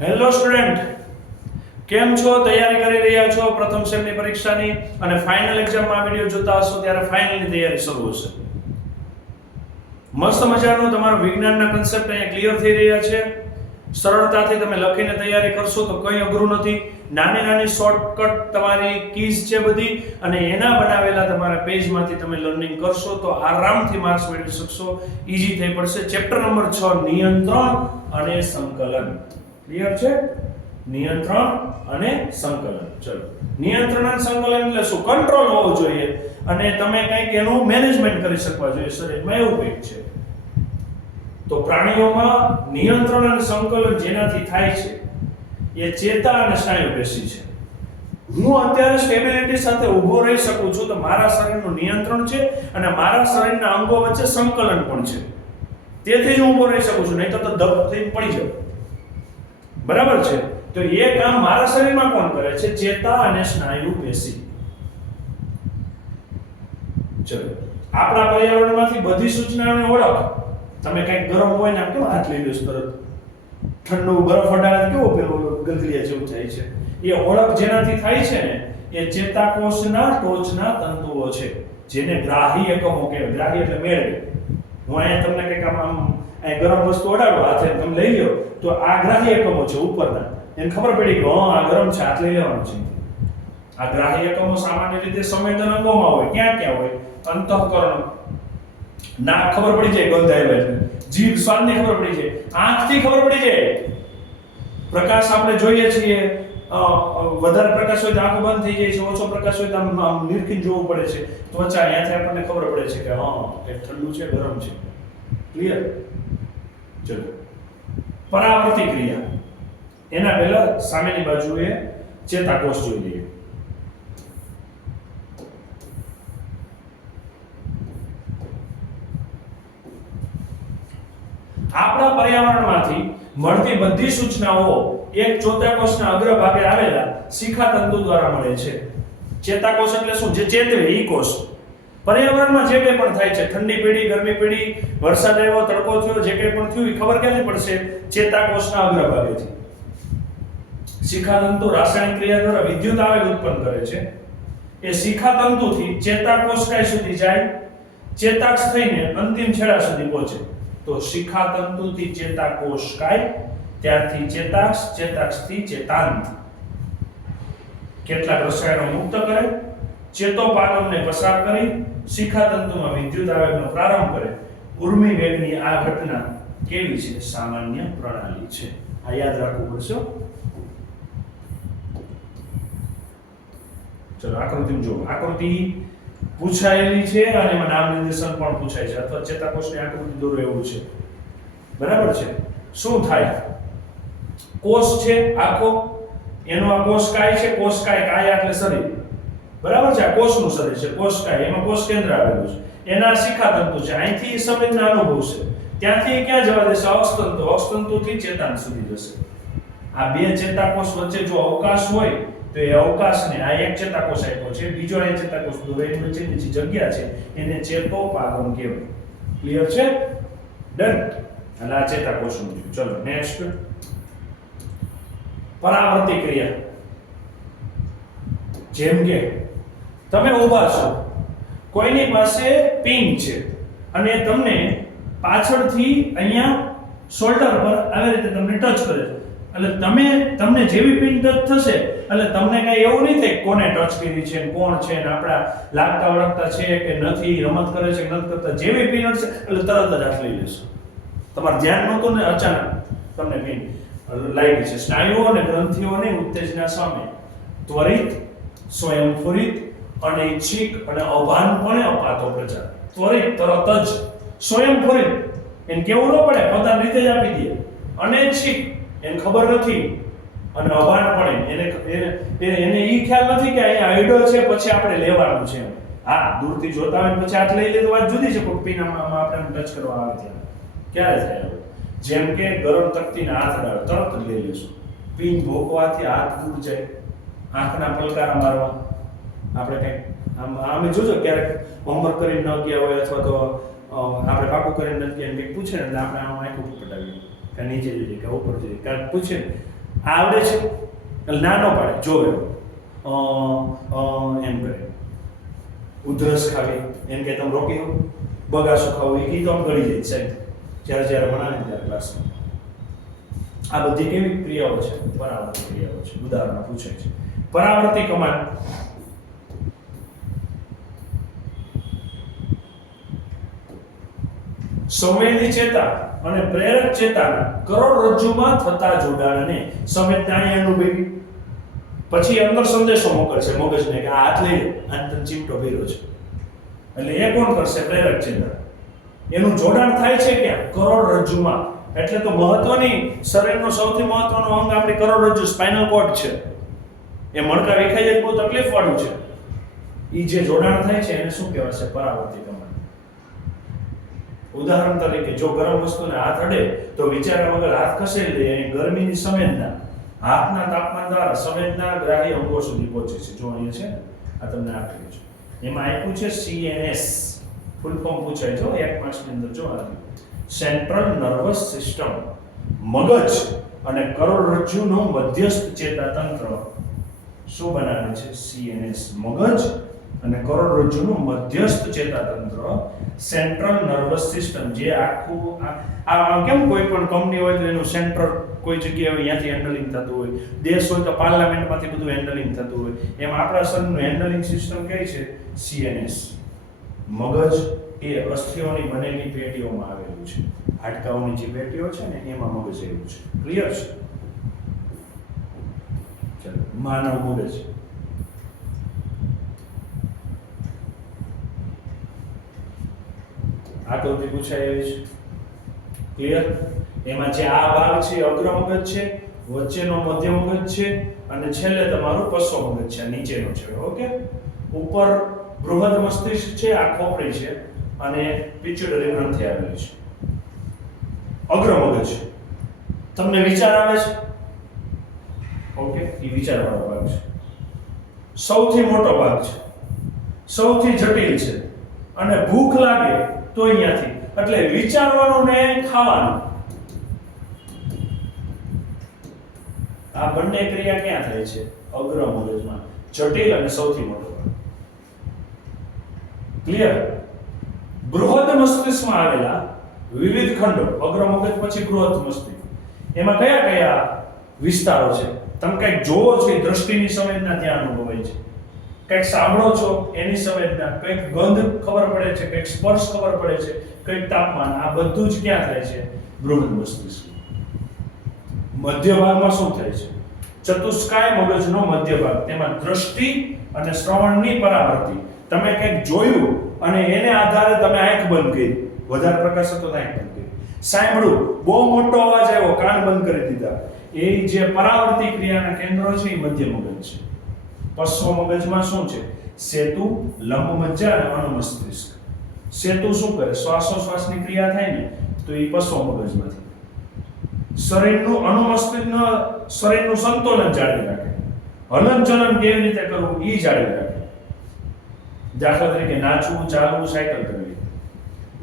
Hello student, કેમ છો? તૈયારી કરી રહ્યા છો પ્રથમ સેમની પરીક્ષાની અને ફાઇનલ એક્ઝામમાં વીડિયો જોતા હશો ત્યારે ફાઇનલની તૈયારી શરૂ હશે. મસ્ત મજાનો તમારો વિજ્ઞાનના કન્સેપ્ટ અહીંયા ક્લિયર થઈ રહ્યા છે. સરળતાથી તમે લખીને તૈયારી કરશો તો કંઈ અઘરું નથી. નાની નાની શોર્ટકટ તમારી કીઝ છે બધી અને એના બનાવેલા તમારા પેજમાંથી તમે લર્નિંગ કરશો તો આરામથી માર્ક્સ મેળવી શકશો. ઈઝી થઈ પડશે. ચેપ્ટર નંબર છ, નિયંત્રણ અને સંકલન. ક્લિયર છે? નિયંત્રણ અને સંકલન. ચલો. નિયંત્રણ અને સંકલન એટલે શું? કંટ્રોલ હોવો જોઈએ. અને તમે કંઈક એનું મેનેજમેન્ટ કરી શકવા જોઈએ. શરીરમાં એવું કંઈક છે. તો પ્રાણીઓમાં નિયંત્રણ અને સંકલન જેનાથી થાય છે, એ ચેતા અને સ્નાયુ પેશી છે. હું અત્યારે સ્ટેબિલિટી સાથે ઊભો રહી શકું છું તો મારા શરીરનું નિયંત્રણ છે અને મારા શરીરના અંગો વચ્ચે સંકલન પણ છે. તેથી જ હું ઊભો રહી શકું છું. નહીં તો દબ થઈને પડી જાઉં બરાબર છે? તો એ કામ મારા શરીરમાં કોણ કરે છે? ચેતા અને સ્નાયુ પેશી. ચલો. આપણા પર્યાવરણમાંથી બધી સૂચનાઓની ઓળખ. તમે કંઈક ગરમ હોય ને કેમ હાથ લઈ લો તરત? ઠંડુ બરફ અડાડે કેવો પેલો ઓલો જેવું થાય છે? એ ઓળખ જેનાથી થાય છે ને, એ ચેતાકોષના ટોચના તંતુઓ છે, જેને ગ્રાહી એકમો કહેવાય ગ્રાહી એટલે મેળવે. હું અહીંયા તમને કંઈક આમ અહીં ગરમ વસ્તુ અડાડો, હાથે તમે લઈ લો. તો આ ગ્રાહ્ય એકમો છે ઉપરના. એને ખબર પડી કે હા, આ ગરમ છે, હાથ લઈ લેવાનું છે. આ ગ્રાહ્ય એકમો સામાન્ય રીતે સંવેદન અંગોમાં હોય, ક્યાં ક્યાં હોય? અંતઃકરણ. નાક ખબર પડી જાય ગંધ આવ્યા છે જીભ, સ્વાદની ખબર પડી જાય. આંખથી ખબર પડી જાય. પ્રકાશ આપણે જોઈએ છીએ વધારે પ્રકાશ હોય તો આંખ બંધ થઈ જાય છે, ઓછો પ્રકાશ હોય તો આમ નિરખીને જોવું પડે છે. ત્વચા અહીંયાથી આપણને ખબર પડે છે કે, હા એ ઠંડુ છે, ગરમ છે. ક્લિયર ચલો. પરાપ્રતિક્રિયા. એના પહેલા સામેની બાજુએ ચેતાકોષ જોઈ લઈએ. આપણા પર્યાવરણમાંથી મળતી બધી સૂચનાઓ એક ચેતાકોષના અગ્રભાગે આવેલા શિખા તંતુ દ્વારા મળે છે. ચેતાકોષ એટલે શું? જે ચેતવે, ઈ કોષ. પર્યાવરણમાં જે કંઈ પણ થાય છે, ઠંડી પેઢી ગરમી પેઢી વરસાદ આવ્યો, તડકો થયો, જે કંઈ પણ થયું એ ખબર ક્યાંથી પડશે? ચેતાકોષના અગ્રભાગેથી શિખાતંતુ રાસાયણિક ક્રિયા દ્વારા વિદ્યુત આવેગ ઉત્પન્ન કરે છે. એ શિખાતંતુથી ચેતાકોષ કાય સુધી જાય, ચેતાક્ષ થઈને અંતિમ છેડા સુધી પહોંચે. તો શિખાતંતુથી ચેતાકોષકાય ત્યારથી ચેતાક્ષ, ચેતાક્ષથી ચેતાંત. કેટલાક રસાયણો મુક્ત કરે ચેતોપાગમને પસાર કરી શિખાતંતુમાં વિદ્યુત આવેગનો પ્રારંભ કરે. ઉર્મી વેગની આ ઘટના કેવી છે? સામાન્ય પ્રણાલી છે. આ યાદ રાખવું પડશે. ચલો, આકૃતિ જો આકૃતિ પૂછાયેલી છે અને એમાં નામ નિર્દેશન પણ પૂછાય છે. અથવા ચેતાકોષની આકૃતિ દોરો એવું છે. બરાબર છે? શું થાય? કોષ છે? આખો? એનો આ કોષકાય છે? કોષકાય કાય એટલે શરીર. બરાબર છે? આ કોષનું શરીર છે કોષકાય એમાં કોષ કેન્દ્ર આવેલું છે. એના શિખા તંતુ છે. અહીંથી સંવેદના અનુભવ છે. ત્યાંથી ક્યાં જવા દેશે? અક્ષતંતુ. અક્ષતંતુથી ચેતાન સુધી જશે. આ બે ચેતાકોષ વચ્ચે જો અવકાશ હોય, તો એ અવકાશને આ એક ચેતાકોષ આપ્યો છે, બીજો આ ચેતાકોષ દોરેલી વચ્ચેની જે જગ્યા છે. એને ચેતોપાગમ કહેવાય. ક્લિયર છે? ડન એટલે આ ચેતાકોષનું છે. ચલો નેક્સ્ટ પરાવર્તી ક્રિયા જેમ કે તમે ઊભા છો. કોઈની પાસે પિન છે અને તમને પાછળથી અહીંયા શોલ્ડર પર આવી રીતે તમને ટચ કરે છે. એટલે તમે, તમને જેવી પિન ટચ થશે, એટલે તમને કઈ એવું નહીં થાય કોને ટચ કરી છે કોણ છે ને આપણા લાગતા વળગતા છે કે નથી, રમત કરે છે કે નથી કરતા, જેવી પિન હશે, એટલે તરત જ આટલી લેશો. તમારું ધ્યાન નહોતું ને અચાનક તમને પિન લાગી છે સ્નાયુઓ અને ગ્રંથિઓની ઉત્તેજના સામે ત્વરિત સ્વયંફુરિત અનૈચ્છિક અને અભાનપણે અપાતો પ્રચાર. ત્વરિત, તરત જ સ્વયંફુરિત એને કેવું ન પડે, પોતાની રીતે જ આપી દે. અનૈચ્છિક, એને ખબર નથી. અને અભાનપણે, એને એને, એને- ઈ ખ્યાલ નથી કે અહીંયા આઈડો છે, પછી આપણે લેવાનું છે. હા, દૂરથી જોતા હોય પછી હાથ લઈ લે તો વાત જુદી છે પણ પીનામાં આપણે ટચ કરવા આવે ત્યારે. ક્યારે થાય જેમ કે ગરમ તકતીને હાથ અડાવે તરત જ લઈ લેશું. પીન ભોકવાથી હાથ દૂર જાય. આંખના પલકારા મારવા. આપણે કંઈક, આમ, આમે જોજો ક્યારેક હોમવર્ક કરીને ન ગયા હોય અથવા તો આપણે પાકું કરીને નથી ગયા કંઈક પૂછે એટલે આપણે આમ આંખો પટાવીએ કે નીચે જોઈએ કે ઉપર જોઈએ, કાંઈક પૂછે આવડે છે? નાનો પાડે, જોવે. એમ કરે. ઉધરસ ખાવી, એમ કે તમે રોકી દો. બગાસો ખાવું, એ કીધું ગળી જાય, સાહેબ. જ્યારે જ્યારે ભણાવે ત્યારે ક્લાસમાં આ બધી કેવી ક્રિયાઓ છે? પરાવર્તિત ક્રિયાઓ છે ઉદાહરણ પૂછે છે. પરાવર્તી કમાન્ડ સંવેદી ચેતા અને પ્રેરક ચેતાના કરોડરજ્જુમાં થતા જોડાણને સંવેદના અહીં અનુભવી પછી અંદર સંદેશો મોકલશે મગજને કે આ હાથ લઈ લે અને તને ચીમટો ભર્યો છે. એટલે એ કોણ કરશે? પ્રેરક ચેતા એનું જોડાણ થાય છે ક્યાં? કરોડરજ્જુમાં એટલે તો મહત્વની, શરીરનો સૌથી મહત્વનો અંગ આપણી કરોડરજ્જુ સ્પાઇનલ કોર્ડ છે. એ મણકા વિખાઈ જાય બહુ તકલીફ વાળું છે. એ જે જોડાણ થાય છે એને શું કહેવાય છે પરાવર્તી કમાન્ડ ઉદાહરણ તરીકે, જો ગરમ વસ્તુને હાથ અડે, તો વિચાર્યા વગર હાથ ખસેડી દે એની ગરમીની સંવેદના. હાથના તાપમાન દ્વારા સંવેદના ગ્રાહી અંગો સુધી પહોંચે છે. જો અહીંયા છે, આ તમને આપ્યું છે. એમાં આપ્યું છે સીએનએસ ફૂલ ફોર્મ પૂછાય જો એક માર્ક્સની અંદર. જો સેન્ટ્રલ નર્વસ સિસ્ટમ મગજ અને કરોડરજ્જુનું મધ્યસ્થ ચેતાતંત્ર. શું બનાવે છે? સીએનએસ મગજ અને કરોડરજ્જુનું મધ્યસ્થ ચેતાતંત્ર સેન્ટ્રલ નર્વસ સિસ્ટમ જે આખું આ- કેમ કોઈ પણ કંપની હોય તો એનું સેન્ટ્રલ કોઈ જગ્યાએ હોય, ત્યાંથી હેન્ડલિંગ થતું હોય. દેશ હોય તો પાર્લામેન્ટમાંથી બધું હેન્ડલિંગ થતું હોય. એમ આપણા શરીરનું હેન્ડલિંગ સિસ્ટમ કઈ છે? સીએનએસ મગજ એ અસ્થિઓની બનેલી પેટીઓમાં આવેલું છે. હાડકાઓની જે પેટીઓ છે ને, એમાં મગજ એવું છે. ક્લિયર છે? માનવ મગજ. આકૃતિ પૂછાય છે. ક્લિયર એમાં જે આ ભાગ છે અગ્ર મગજ છે, વચ્ચેનો મધ્ય મગજ છે અને છેલ્લે તમારું પશ્વ મગજ છે નીચેનો છે, ઓકે? ઉપર બૃહદ મસ્તિષ્ક છે, આ ખોપડી છે અને પિચ્યુટરી ગ્રંથિ આવેલી છે. અગ્ર મગજ. તમને વિચાર આવે છે? ઓકે એ વિચારવાળો ભાગ છે. સૌથી મોટો ભાગ છે. સૌથી જટિલ છે. અને ભૂખ લાગે તો અહીંયાથી એટલે વિચારવાનું ને ખાવાનું. આ બંને ક્રિયા ક્યાં થાય છે? અગ્ર મગજમાં. જટિલ અને સૌથી મોટો ક્લિયર બૃહદ મસ્તિષ્કમાં આવેલા વિવિધ ખંડો. અગ્ર મગજ પછી બૃહદ મસ્તિષ્ક. એમાં કયા કયા વિસ્તારો છે? તમે કંઈક જોવો છો દ્રષ્ટિની સંવેદના ત્યાં અનુભવાય છે. કંઈક સાંભળો છો એની સંવેદના કંઈક ગંધ ખબર પડે છે, કંઈક સ્પર્શ ખબર પડે છે, કંઈક તાપમાન, આ બધું જ ક્યાં થાય છે? બૃહદ મસ્તિષ્ક. મધ્ય ભાગમાં શું થાય છે? ચતુષ્કાય મગજનો મધ્ય ભાગ તેમાં દ્રષ્ટિ અને શ્રવણની પરાવર્તી તમે કંઈક જોયું અને એને આધારે તમે આંખ બંધ કરી. વધારે પ્રકાશ હતો આંખ બંધ કરી. સાંભળ્યું બહુ મોટો અવાજ આવ્યો, કાન બંધ કરી દીધા. એ જે પરાવર્તી ક્રિયાના કેન્દ્રો છે, એ મધ્ય મગજ છે. પશ્વ મગજમાં શું છે? સેતુ લંબ મજ્જા અને અનુમસ્તિષ્ક સેતુ શું કરે? શ્વાસોશ્વાસની ક્રિયા થાય ને, તો એ પશ્વ મગજમાંથી. શરીરનું અનુમસ્તિષ્ક શરીરનું સંતુલન જાળવી રાખે. હલનચલન કેવી રીતે કરવું એ જાળવી રાખે. દાખલા તરીકે નાચવું, ચાલવું, સાયકલ કરવી.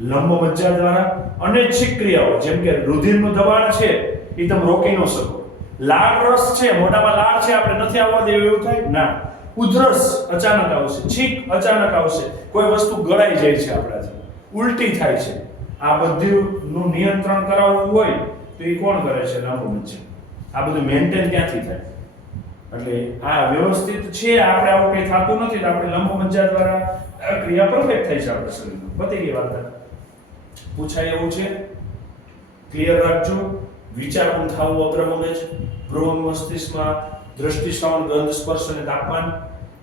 લંબ મજ્જા દ્વારા અનૈચ્છિક ક્રિયાઓ, જેમ કે રુધિરનું દબાણ છે એ તમે રોકી ન શકો. લાળ રસ છે, મોઢામાં લાળ છે, આપણે નથી આવવા દેવું એવું થાય? ના. ઉધરસ અચાનક આવશે, છીક અચાનક આવશે. કોઈ વસ્તુ ગળાઈ જાય છે આપણાથી. ઉલટી થાય છે. આ બધુંનું નિયંત્રણ કરાવવું હોય તો એ કોણ કરે છે? લંબ મજ્જા આ બધું મેન્ટેન ક્યાંથી થાય? એટલે આ વ્યવસ્થિત છે, આપણે આવું કંઈ થતું નથી તો આપણે લંબ મજ્જા દ્વારા ક્રિયા પરફેક્ટ થાય છે આપણા શરીરમાં. બધી ગઈ વાત પૂછાય એવું છે? ક્લિયર રાખજો. વિચારવું થવું અગ્ર મગજ બૃહદ મસ્તિષ્કમાં દ્રષ્ટિ શ્રવણ ગંધ સ્પર્શ અને તાપમાન.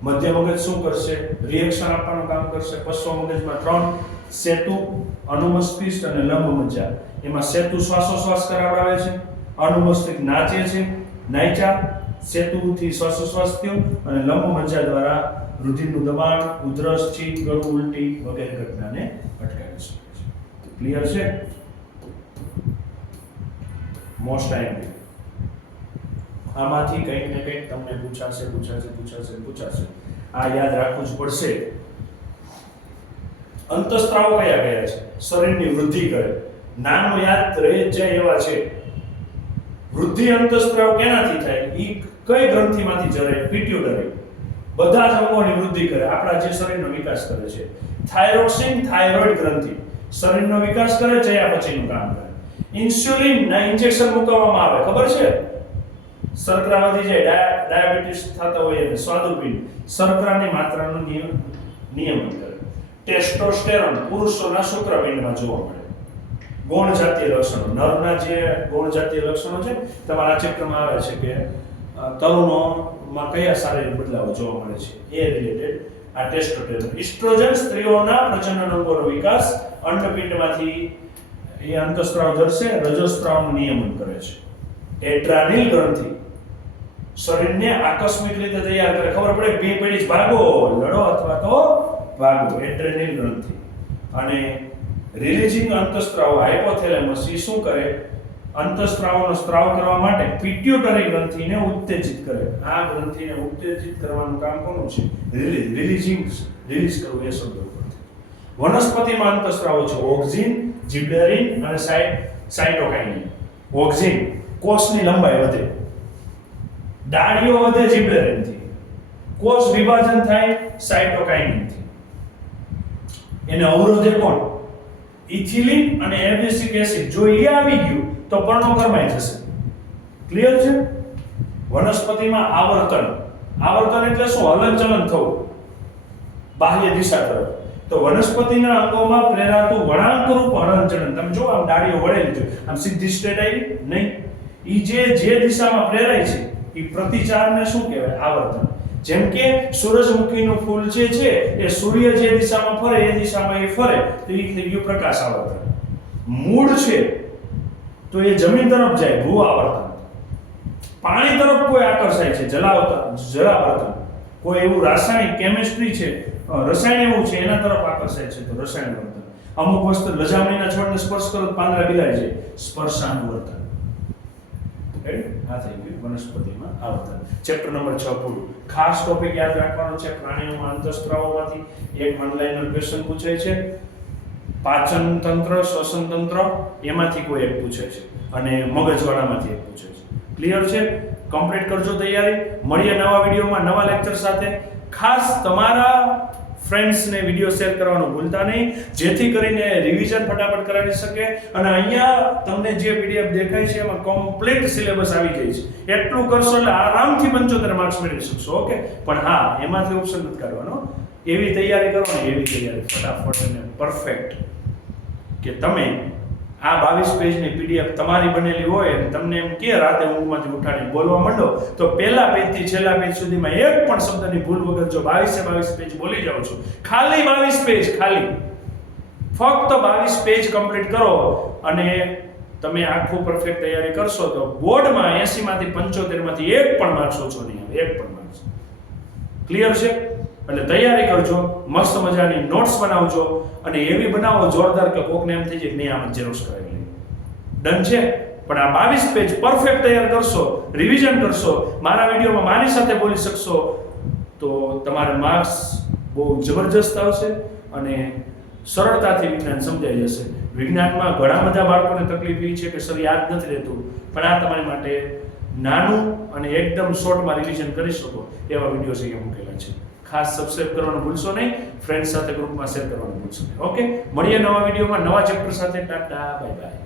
મધ્ય મગજ શું કરશે? રિએક્શન આપવાનું કામ કરશે. પશ્વ મગજમાં ત્રણ સેતુ, અનુમસ્તિષ્ક અને લંબ મજ્જા એમાં સેતુ શ્વાસોશ્વાસ કરાવડાવે છે. અનુમસ્તિષ્ક નાચે છે. નાયચા સેતુથી શ્વાસોશ્વાસ થયો અને લંબ મજ્જા દ્વારા રુધિરનું દબાણ, ઉધરસ છીંક ગળું, ઉલટી વગેરે ઘટનાને અટકાવી શકે છે. ક્લિયર છે? મોસ્ટ ટાઈમ આમાંથી કંઈક ને કંઈક તમને પૂછાશે પૂછાશે પૂછાશે પૂછાશે. આ યાદ રાખવું જ પડશે. અંતસ્ત્રાવો કયા કયા છે? શરીરની વૃદ્ધિ કરે. નામ યાદ રહે જાય એવા છે. વૃદ્ધિ અંતસ્ત્રાવ કેનાથી થાય? એ કઈ ગ્રંથિમાંથી જરે પિટ્યુટરી બધા જ અંગોની વૃદ્ધિ કરે. આપણા જે શરીરનો વિકાસ કરે છે. થાઇરોક્સિન થાઇરોઇડ ગ્રંથિ. શરીરનો વિકાસ કરે છે આ પછીનું કામ કરે? ઇન્સ્યુલિન ના ઇન્જેક્શન મૂકવામાં આવે, ખબર છે? શર્કરામાંથી જે ડાયાબિટીસ થતા હોય એને સ્વાદુપિંડ, શર્કરાની માત્રાનું નિયમ નિયમન કરે. ટેસ્ટોસ્ટેરોન પુરુષોના શુક્રપિંડમાં જોવા મળે. ગૌણ જાતીય લક્ષણો, નરના જે ગૌણ જાતીય લક્ષણો છે, તમારા ચેપ્ટરમાં આવે છે કે તરુણોમાં કયા શારીરિક બદલાવો જોવા મળે છે, એ રિલેટેડ આ ટેસ્ટોસ્ટેરોન. ઇસ્ટ્રોજન સ્ત્રીઓના પ્રજનન અંગોનો વિકાસ અંડપિંડમાંથી એ અંતસ્ત્રાવ ધરશે, રજસ્ત્રાવનું નિયમન કરે છે. એટ્રાનિલ ગ્રંથિ શરીરને આકસ્મિક રીતે તૈયાર કરે. ખબર પડે બે પેઢી ભાગો, લડો અથવા તો ભાગો. એટ્રેનિલ ગ્રંથિ. અને રિલીઝિંગ અંતસ્ત્રાવ હાઇપોથેલેમસ એ શું કરે? અંતસ્ત્રાવનો સ્ત્રાવ કરવા માટે પિટ્યુટરી ગ્રંથિને ઉત્તેજિત કરે. આ ગ્રંથિને ઉત્તેજિત કરવાનું કામ કોનું છે? રિલીઝ રિલીઝિંગ રિલીઝ કરવું એ શબ્દ વનસ્પતિમાં અંતસ્ત્રાવો છે. ઓક્સિન જીબ્લેરિન અને સાઈ સાઇટોકાઇન ઓક્સિન કોષની લંબાઈ વધે. ડાળીઓ વધે જીબ્લેરિનથી કોષ વિભાજન થાય સાઇટોકાઇનથી એને અવરોધે કોણ? ઇથિલિન અને એબ્યુસિક એસિડ. જો એ આવી ગયું, તો પર્ણોકરમાઈ જશે. ક્લિયર છે? વનસ્પતિમાં આવર્તન. આવર્તન એટલે શું? હલનચલન થવું. બાહ્ય દિશા તરફ. તો વનસ્પતિના અંગોમાં પ્રેરાતું વળાંકરૂપ હલનચલન તમે જો આમ ડાળીઓ વળેલી છે. આમ સીધી સ્ટ્રેટ આવી નહીં. ઈ જે જે દિશામાં પ્રેરાય છે એ પ્રતિચારને શું કહેવાય? આવર્તન. જેમ કે સૂરજમુખીનું ફૂલ જે છે, એ સૂર્ય જે દિશામાં ફરે, એ દિશામાં એ ફરે તો એ થઈ ગયું પ્રકાશ આવર્તન. મૂળ છે, તો એ જમીન તરફ જાય, ભૂ આવર્તન. પાણી તરફ કોઈ આકર્ષાય છે, જલાવર્તન જલાવર્તન કોઈ એવું રાસાયણિક કેમિસ્ટ્રી છે રસાયણ એવું છે, એના તરફ આકર્ષાય છે તો રસાયણ વર્તન. અમુક વસ્તુ લજામણીના છોડને સ્પર્શ કરો તો પાંદડા બિલાય છે સ્પર્શાનું વર્તન. આ થઈ ગયું વનસ્પતિમાં આવર્તન ચેપ્ટર નંબર છ પૂરું ખાસ ટોપિક યાદ રાખવાનો છે પ્રાણીઓમાં અંતસ્ત્રાવોમાંથી. એક ઓનલાઈન ક્વેશ્ચન પૂછાય છે. પાચન તંત્ર, શ્વસન તંત્ર, એમાંથી કોઈ એક પૂછે છે. અને મગજવાળામાંથી એક પૂછે છે. ક્લિયર છે? કમ્પ્લીટ કરજો તૈયારી. મળીએ નવા વિડીયોમાં નવા લેક્ચર સાથે. ખાસ તમારા ફ્રેન્ડ્સને વીડિયો શેર કરવાનું ભૂલતા નહીં. જેથી કરીને રિવિઝન ફટાફટ કરાવી શકે. અને અહીંયા તમને જે પીડીએફ દેખાય છે, એમાં કમ્પ્લીટ સિલેબસ આવી જાય છે. એટલું કરશો એટલે આરામથી પંચોતેર માર્ક્સ મેળવી શકશો, ઓકે? પણ હા, એમાંથી ઓપ્શન નથી કાઢવાનો. એવી તૈયારી કરો ને એવી તૈયારી ફટાફટ અને પરફેક્ટ કે તમે આ બાવીસ પેજની પીડીએફ તમારી બનેલી હોય અને તમને એમ કે રાતે ઊંઘમાંથી ઉઠાડીને બોલવા માંડો, તો પહેલા પેજથી છેલ્લા પેજ સુધીમાં એક પણ શબ્દની ભૂલ વગર જો બાવીસે બાવીસ પેજ બોલી જાઓ છો. ખાલી બાવીસ પેજ, ખાલી. ફક્ત બાવીસ પેજ કમ્પ્લીટ કરો અને તમે આખું પરફેક્ટ તૈયારી કરશો તો બોર્ડમાં એસીમાંથી પંચોતેરમાંથી એક પણ માર્ક્સ ઓછો નહીં આવે, એક પણ માર્ક્સ ક્લિયર છે? એટલે તૈયારી કરજો, મસ્ત મજાની નોટ્સ બનાવજો અને એવી બનાવો જોરદાર કે કોકને એમ થઈ જાય નહીં, આમ ઝેરોક્ષ કરાવી ડન છે. પણ આ બાવીસ પેજ પરફેક્ટ તૈયાર કરશો રિવિઝન કરશો, મારા વિડીયોમાં મારી સાથે બોલી શકશો, તો તમારે માર્ક્સ બહુ જબરજસ્ત આવશે અને સરળતાથી વિજ્ઞાન સમજાઈ જશે. વિજ્ઞાનમાં ઘણા બધા બાળકોને તકલીફ એ છે કે સર યાદ નથી રહેતું, પણ આ તમારી માટે નાનું અને એકદમ શોર્ટમાં રિવિઝન કરી શકો એવા વીડિયો અહીંયા મૂકેલા છે. ખાસ સબસ્ક્રાઇબ કરવાનું ભૂલશો નહીં. ફ્રેન્ડ સાથે ગ્રુપમાં શેર કરવાનું ભૂલશો નહીં. ઓકે મળીએ નવા વિડીયોમાં. નવા ચેપ્ટર સાથે. Tata bye bye